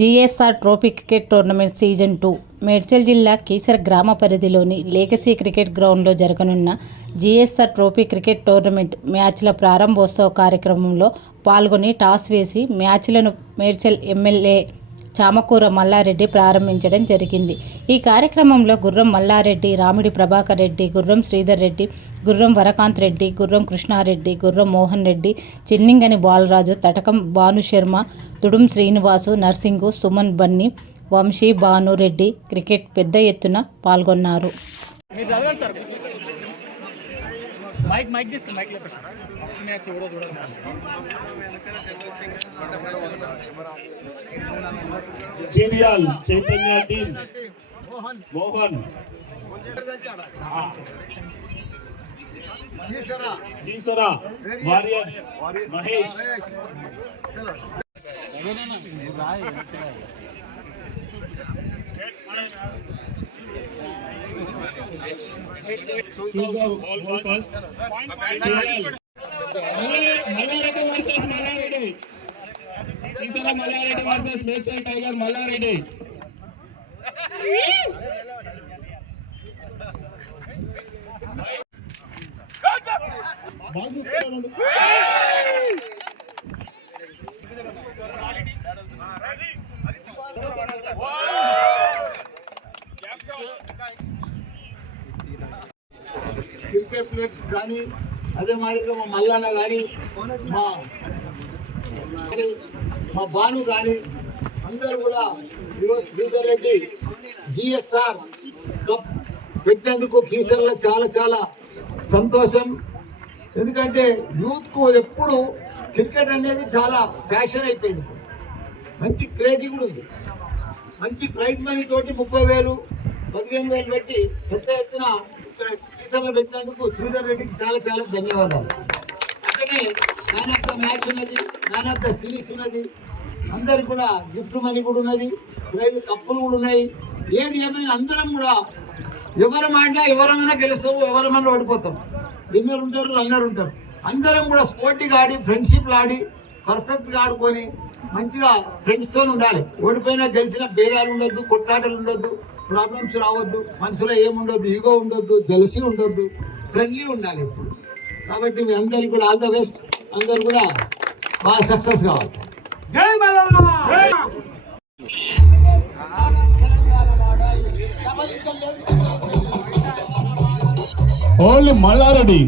GSR trophy cricket tournament season 2 Medchal జిల్లా కీసర గ్రామ పరిధిలోని లేగసీ క్రికెట్ గ్రౌండ్లో జరగనున్న జీఎస్ఆర్ ట్రోఫీ క్రికెట్ టోర్నమెంట్ మ్యాచ్ల ప్రారంభోత్సవ కార్యక్రమంలో పాల్గొని టాస్ వేసి మ్యాచ్లను మేడ్చల్ ఎమ్మెల్యే చామకూర మల్లారెడ్డి ప్రారంభించడం జరిగింది. ఈ కార్యక్రమంలో గుర్రం మల్లారెడ్డి, రామిడి ప్రభాకర్ రెడ్డి, గుర్రం శ్రీధర్ రెడ్డి, గుర్రం వరకాంత్ రెడ్డి, గుర్రం కృష్ణారెడ్డి, గుర్రం మోహన్ రెడ్డి, చిన్నింగని బాలరాజు, తటకం భానుశర్మ, తుడుం శ్రీనివాసు, నర్సింగు, సుమన్ బన్నీ, వంశీ, భానురెడ్డి క్రికెట్ పెద్ద ఎత్తున పాల్గొన్నారు. Cheriyal Chaitanya team Mohan Desara warriors Mahesh Mallareddy versus Medchal tiger Mallareddy. Cricket players కానీ అదే మాదిరిగా మా మల్లన్న కానీ మా భాను కానీ అందరూ కూడా ఈరోజు శ్రీధర్ రెడ్డి జిఎస్ఆర్ కప్ పెట్టినందుకు కీసర్లో చాలా చాలా సంతోషం. ఎందుకంటే యూత్కు ఎప్పుడు క్రికెట్ అనేది చాలా ఫ్యాషన్ అయిపోయింది. మంచి క్రేజీ కూడా ఉంది. మంచి ప్రైజ్ మనీ తోటి 30,000 15,000 పెట్టి పెద్ద ఎత్తున ఇక్కడ కీసర్లో పెట్టినందుకు శ్రీధర్ రెడ్డికి చాలా చాలా ధన్యవాదాలు. అట్లనే మ్యాన్ ఆఫ్ ద మ్యాచ్ ఉన్నది, మ్యాన్ ఆఫ్ ద సిరీస్ ఉన్నది, అందరికి కూడా గిఫ్ట్ మనీ కూడా ఉన్నది, ప్రైజ్ కప్పులు కూడా ఉన్నాయి. ఏది ఏమైనా అందరం కూడా ఎవరమైనా గెలుస్తాము, ఎవరమైనా ఓడిపోతాం. విన్నర్ ఉంటారు, రన్నర్ ఉంటారు. అందరం కూడా స్పోర్టివ్గా ఆడి ఫ్రెండ్షిప్లు ఆడి పర్ఫెక్ట్గా ఆడుకొని మంచిగా ఫ్రెండ్స్తో ఉండాలి. ఓడిపోయినా గెలిచిన భేదాలు ఉండొద్దు, కొట్లాటలు ఉండొద్దు, ప్రాబ్లమ్స్ రావద్దు, మనసులో ఏముండొద్దు, ఈగో ఉండొద్దు, జెలసీ ఉండొద్దు, ఫ్రెండ్లీ ఉండాలి ఎప్పుడు. కాబట్టి మీ అందరికీ కూడా ఆల్ ద బెస్ట్. అందరు కూడా బాగా సక్సెస్ కావాలి. ఓన్లీ మల్లారెడ్డి